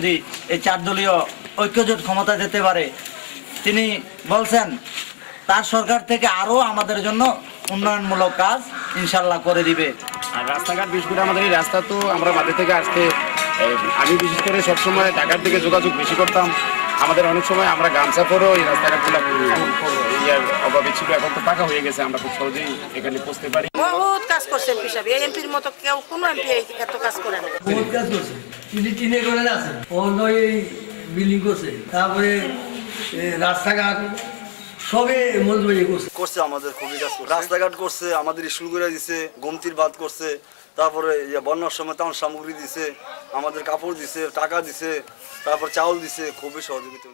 যদি এই 4 দলীয় ঐক্যজোট ক্ষমতা যেতে পারে, তিনি বলছেন তার সরকার থেকে আরো আমাদের জন্য উন্নয়নমূলক কাজ ইনশাল্লাহ করে দিবে। আর রাস্তাঘাট বিশেষ করে আমাদের এই রাস্তা তো আমরা মাঠে থেকে আসতে আমি বিশেষ করে সবসময় ঢাকার দিকে যোগাযোগ বেশি করতাম। আমাদের অনেক সময় আমরা গামছা পরেও এই রাস্তাঘাটগুলো ইয়ার অভাবে ছিল, এখন তো পাকা হয়ে গেছে, আমরা খুব সহজেই এখানে পৌঁছতে পারি। বহুত কাজ করছেন হিসাবে, এই এমপির মতো কেউ কোনো এমপি এত কাজ করে না। বহুত কাজ করছে, তিনি টিনে করে আছে, অন্য এই বিল্ডিং করছে, তারপরে রাস্তাঘাট সবে মজবুরি করছে। আমাদের খুবই কাজ করছে, রাস্তাঘাট করছে, আমাদের স্কুল করে দিছে, গোমতির বাদ করছে, তারপরে বন্যার সময় ত্রাণ সামগ্রী দিছে, আমাদের কাপড় দিছে, টাকা দিছে, তারপর চাউল দিছে, খুবই সহযোগিতা।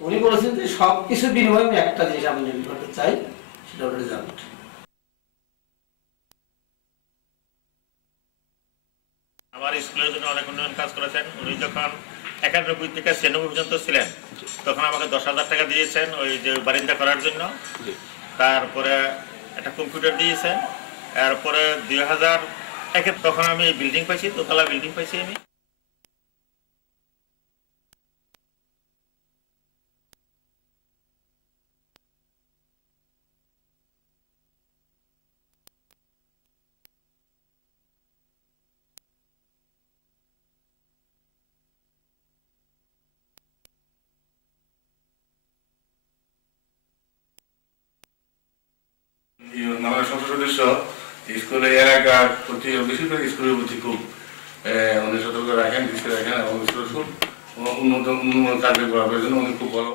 উনি বলেছেন যে সবকিছু বিনিময়ে আমি একটা জিনিস আমি করতে চাই, সেটা হলো রেজাল্ট। আমার স্কুলের জন্য অনেক উন্নয়ন কাজ করেছেন। উনি যখন 91 থেকে 96 পর্যন্ত ছিলেন তখন আমাকে 10,000 টাকা দিয়েছেন ওই যে বারিন্দা করার জন্য। তারপরে একটা কম্পিউটার দিয়েছেন। এরপরে 2001 তখন আমি বিল্ডিং পাইছি, দোতলা বিল্ডিং পাইছি আমি। আমাদের সংসদ সদস্য স্কুলে এলাকার প্রতি, বেশি করে স্কুলের প্রতি খুব আমাদের সতর্ক রাখেন, দৃষ্টি রাখেন এবং স্কুল উন্নত কার্য করার জন্য উনি খুব ভালো।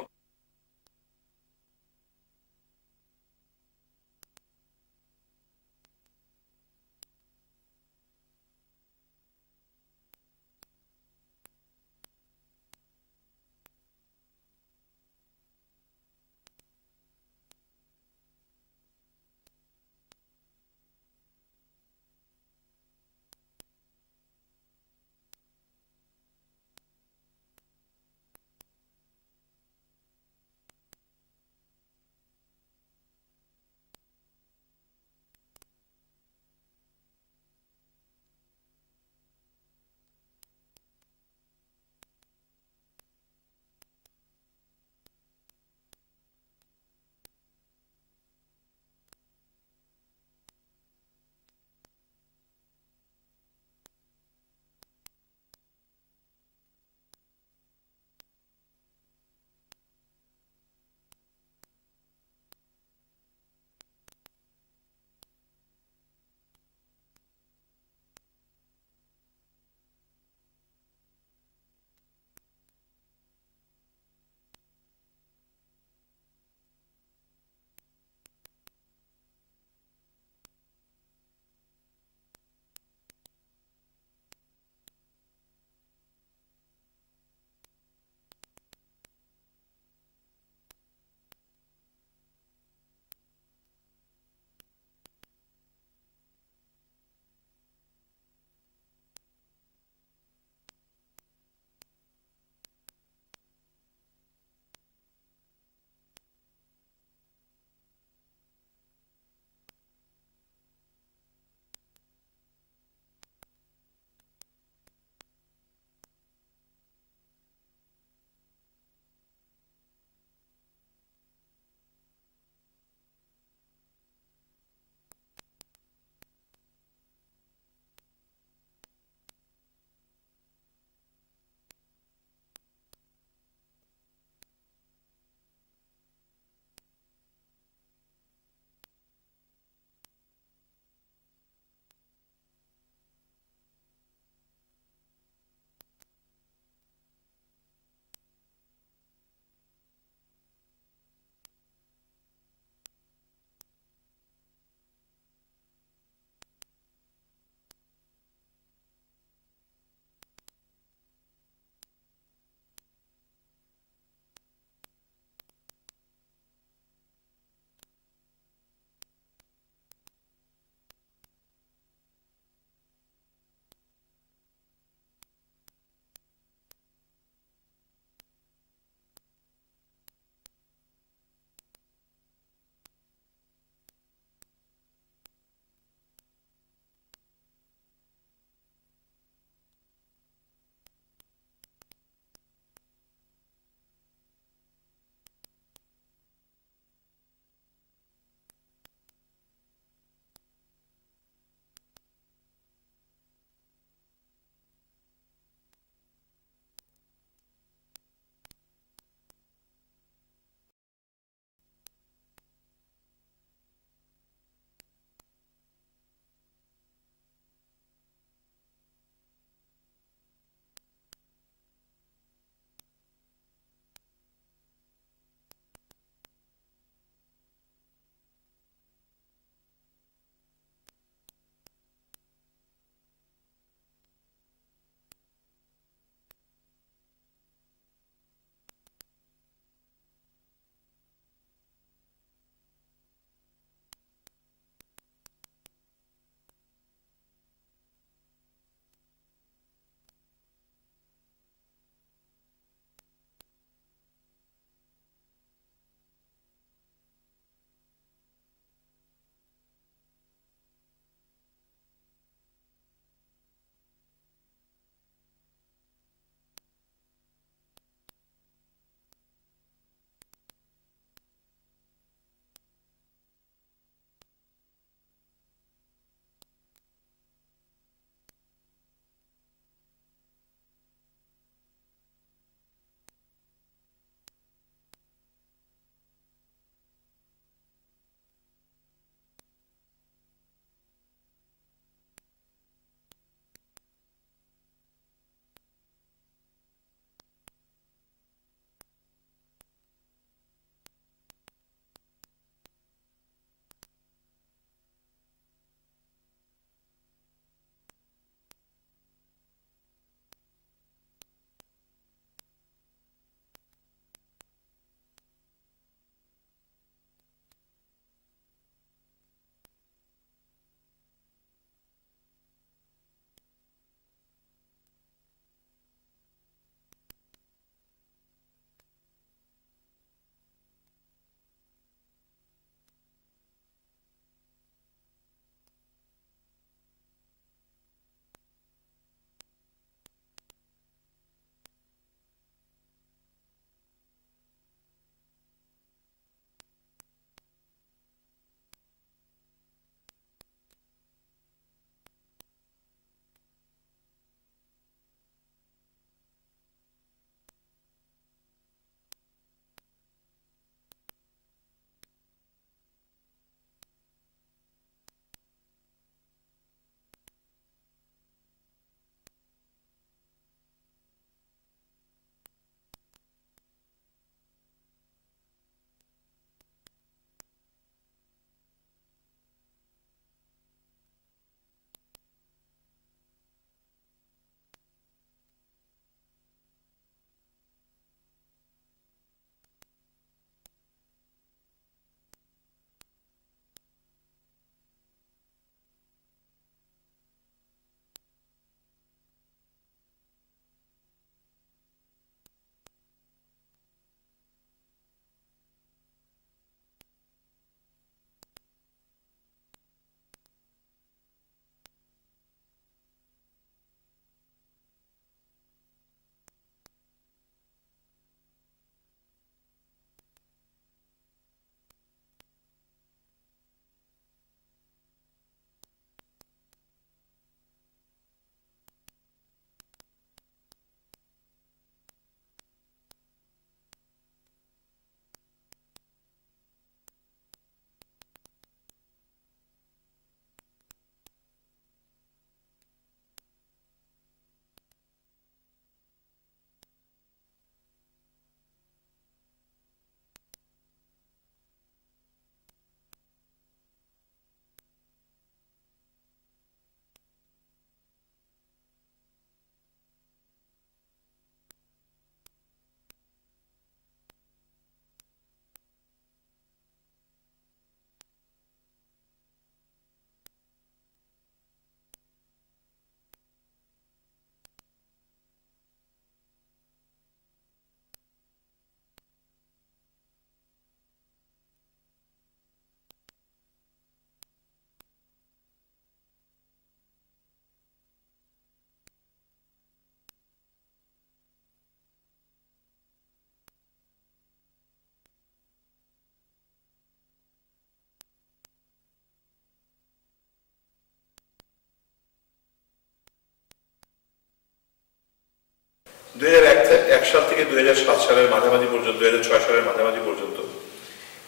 2001 সাল থেকে 2007 সালের মাঝামাঝি পর্যন্ত 2006 সালের মাঝামাঝি পর্যন্ত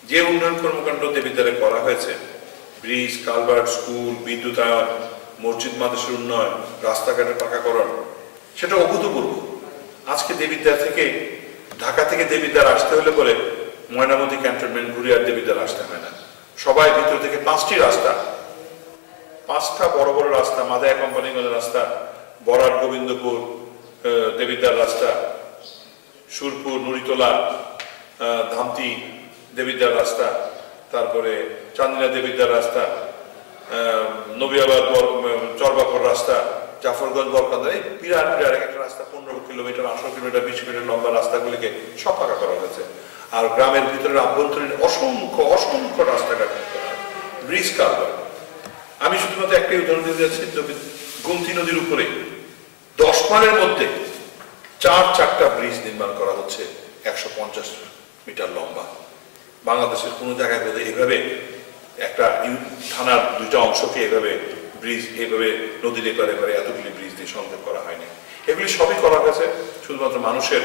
যে উন্নয়ন কর্মকাণ্ড দেবিদ্বারে করা হয়েছে, ব্রিজ, কালভার্ট, স্কুল, বিদ্যুতায়ন, মসজিদ মাদ্রাসার উন্নয়ন, রাস্তাঘাটের পাকাকরণ, সেটা অভূতপূর্ব। আজকে দেবিদ্বার থেকে, ঢাকা থেকে দেবিদ্বার আসতে হলে পরে ময়নামতি ক্যান্টনমেন্ট ঘুরে আর দেবিদ্বার আসতে হয় না। সবাই ভিতর থেকে 5টি রাস্তা, 5টা বড় বড় রাস্তা, মাদায়া কোম্পানিগঞ্জ রাস্তা, বরাট গোবিন্দপুর দেবিদ্বার রাস্তা, সুরপুর নুরিতলা ধামতি দেবিদ্বার রাস্তা, তারপরে চান্দিনা দেবিদ্বার রাস্তা, নবিয়াবাদ চরবাকর রাস্তা, জাফরগঞ্জ বরকান্দা, এই বিরাট বিরাট একটা রাস্তা 15 কিলোমিটার, 18 কিলোমিটার, 20 কিলোমিটার লম্বা রাস্তাগুলিকে সব ফাঁকা করা হয়েছে। আর গ্রামের ভিতরের আভ্যন্তরীণ অসংখ্য অসংখ্য রাস্তাঘাট, ব্রিজ, কালভার্ট। আমি শুধুমাত্র একটাই উদাহরণ দিতে যাচ্ছি, গোমতী নদীর উপরে 10 মাইলের মধ্যে 4টা ব্রিজ নির্মাণ করা হচ্ছে 150 মিটার লম্বা। বাংলাদেশের কোনো জায়গায় বোধ এইভাবে একটা থানার 2টা অংশকে এভাবে ব্রিজ, এইভাবে নদীর এপারে এপারে এতগুলি ব্রিজ দিয়ে সংযোগ করা হয়নি। এগুলি সবই করা হয়েছে শুধুমাত্র মানুষের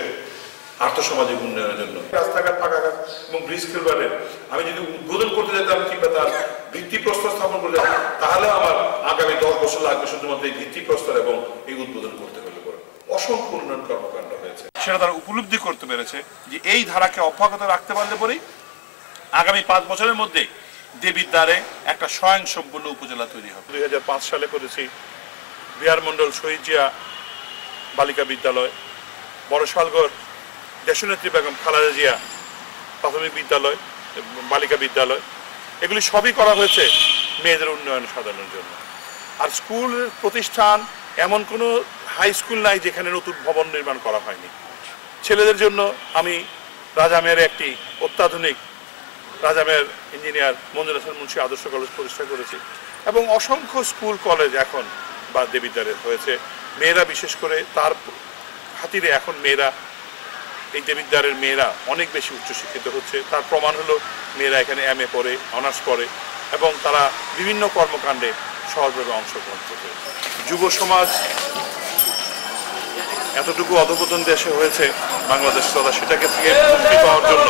আর্থসামাজিক উন্নয়নের জন্য। রাস্তাঘাট, পাকাঘাট এবং ব্রিজ খেলবারের আমি যদি উদ্বোধন করতে যেতাম কিংবা তার ভিত্তিপ্রস্তর স্থাপন করতে যেতাম, তাহলে আমার আগামী 10 বছর লাগবে শুধুমাত্র এই ভিত্তিপ্রস্তর এবং এই উদ্বোধন করতে হলে পরে। অসংখ্য উন্নয়ন কর্মকাণ্ড হয়েছে, সেটা তারা উপলব্ধি করতে পেরেছে যে এই ধারাকে অব্যাহত রাখতে পারলে পরেই আগামী 5 বছরের মধ্যে দেবিদ্বারে একটা স্বয়ংসম্পূর্ণ উপজেলা তৈরি হবে। 2005 সালে করেছি বিহার মন্ডল শহীদ জিয়া বালিকা বিদ্যালয়, বড়শালগড় দেশনেত্রী বেগম খালেদা জিয়া প্রাথমিক বিদ্যালয়, বালিকা বিদ্যালয়, এগুলি সবই করা হয়েছে মেয়েদের উন্নয়ন সাধনের জন্য। আর স্কুল প্রতিষ্ঠান এমন কোনো হাই স্কুল নাই যেখানে নতুন ভবন নির্মাণ করা হয়নি। ছেলেদের জন্য আমি রাজামের একটি অত্যাধুনিক রাজামের ইঞ্জিনিয়ার মঞ্জুর হাসান মুন্সি আদর্শ কলেজ প্রতিষ্ঠা করেছি এবং অসংখ্য স্কুল কলেজ এখন বা দেবিদ্বারে হয়েছে। মেয়েরা বিশেষ করে তার খাতিরে এখন মেয়েরা, এই দেবিদ্বারের মেয়েরা অনেক বেশি উচ্চশিক্ষিত হচ্ছে। তার প্রমাণ হলো মেয়েরা এখানে MA পড়ে, অনার্স পড়ে এবং তারা বিভিন্ন কর্মকাণ্ডে সহজভাবে অংশগ্রহণ করবে। যুব সমাজ এতটুকু অধপতন দেশে হয়েছে বাংলাদেশ, তথা সেটাকে থেকে মুক্তি পাওয়ার জন্য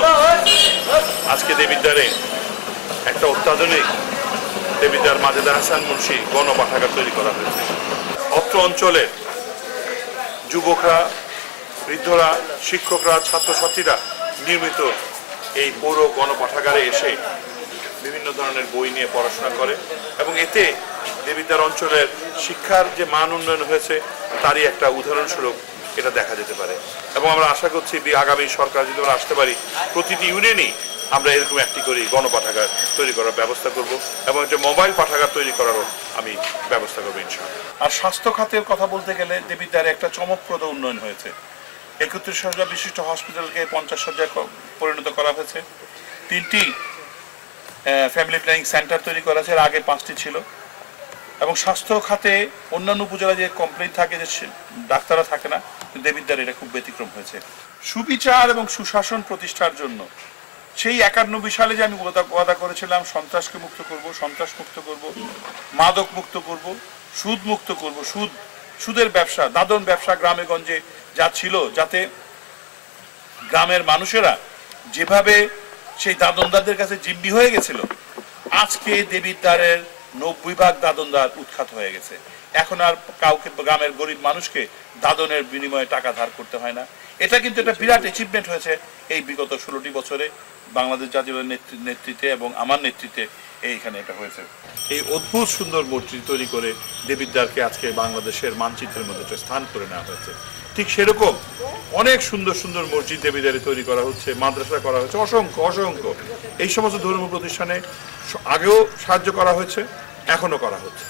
আজকে দেবিদ্বারে একটা অত্যাধুনিক দেবিদ্বার মাজেদা হাসান মুন্সি গণপাঠাগার তৈরি করা হয়েছে। অত্র অঞ্চলে যুবকরা, বৃদ্ধরা, শিক্ষকরা, ছাত্রছাত্রীরা নিয়মিত এই পৌর গণপাঠাগারে এসে বিভিন্ন ধরনের বই নিয়ে পড়াশোনা করে এবং এতে দেবিদ্বার অঞ্চলের শিক্ষার যে মান উন্নয়ন হয়েছে তারই একটা উদাহরণস্বরূপ এটা দেখা যেতে পারে। এবং আমরা আশা করছি আগামী সরকার যদি আমরা আসতে পারি, প্রতিটি ইউনিয়নই আমরা এরকম একটি করে গণপাঠাগার তৈরি করার ব্যবস্থা করব এবং একটা মোবাইল পাঠাগার তৈরি করারও আমি ব্যবস্থা করবো ইনশাআল্লাহ। আর স্বাস্থ্য খাতের কথা বলতে গেলে দেবিদ্বারে একটা চমকপ্রদ উন্নয়ন হয়েছে। 31 শয্যা বিশিষ্ট হসপিটালকে 50 শয্যায় পরিণত করা হয়েছে। 3টি ফ্যামিলি প্ল্যানিং সেন্টার তৈরি করা হয়েছে, আগে 5টি ছিল। এবং স্বাস্থ্য খাতে অন্যান্য উপজেলায় যে কমপ্লেইন থাকে যে ডাক্তাররা থাকে না, দেবিদ্বারে এটা খুব ব্যতিক্রম হয়েছে। সুবিচার এবং সুশাসন প্রতিষ্ঠার জন্য সেই 91 সালে যে আমি ওয়াদা করেছিলাম সন্ত্রাসকে মুক্ত করব, সন্ত্রাস মুক্ত করব, মাদক মুক্ত করব, সুদ মুক্ত করব, সুদের ব্যবসা, দাদন ব্যবসা গ্রামে গঞ্জে যা ছিল, যাতে গ্রামের মানুষেরা যেভাবে সেই দাদনদারদের কাছে জিম্মি হয়ে গেছিল, আজকে দেবিদ্বারের 90% দাদনদার উৎখাত হয়ে গেছে। এখন আর কাউকে, গ্রামের গরিব মানুষকে দাদনের বিনিময়ে টাকা ধার করতে হয় না। এটা কিন্তু একটা বিরাট অ্যাচিভমেন্ট হয়েছে এই বিগত 16টি বছরে বাংলাদেশ জাতীয় নেতৃত্বে এবং আমার নেতৃত্বে এইখানে এটা হয়েছে। এই অদ্ভুত সুন্দর মসজিদ তৈরি করে দেবিদ্বারকে আজকে বাংলাদেশের মানচিত্রের মধ্যে একটা স্থান করে নেওয়া হয়েছে। ঠিক সেরকম অনেক সুন্দর সুন্দর মসজিদ দেবিদ্বারে তৈরি করা হচ্ছে, মাদ্রাসা করা হচ্ছে, অসংখ্য অসংখ্য। এই সমস্ত ধর্মীয় প্রতিষ্ঠানে আগেও সাহায্য করা হয়েছে, এখনো করা হচ্ছে।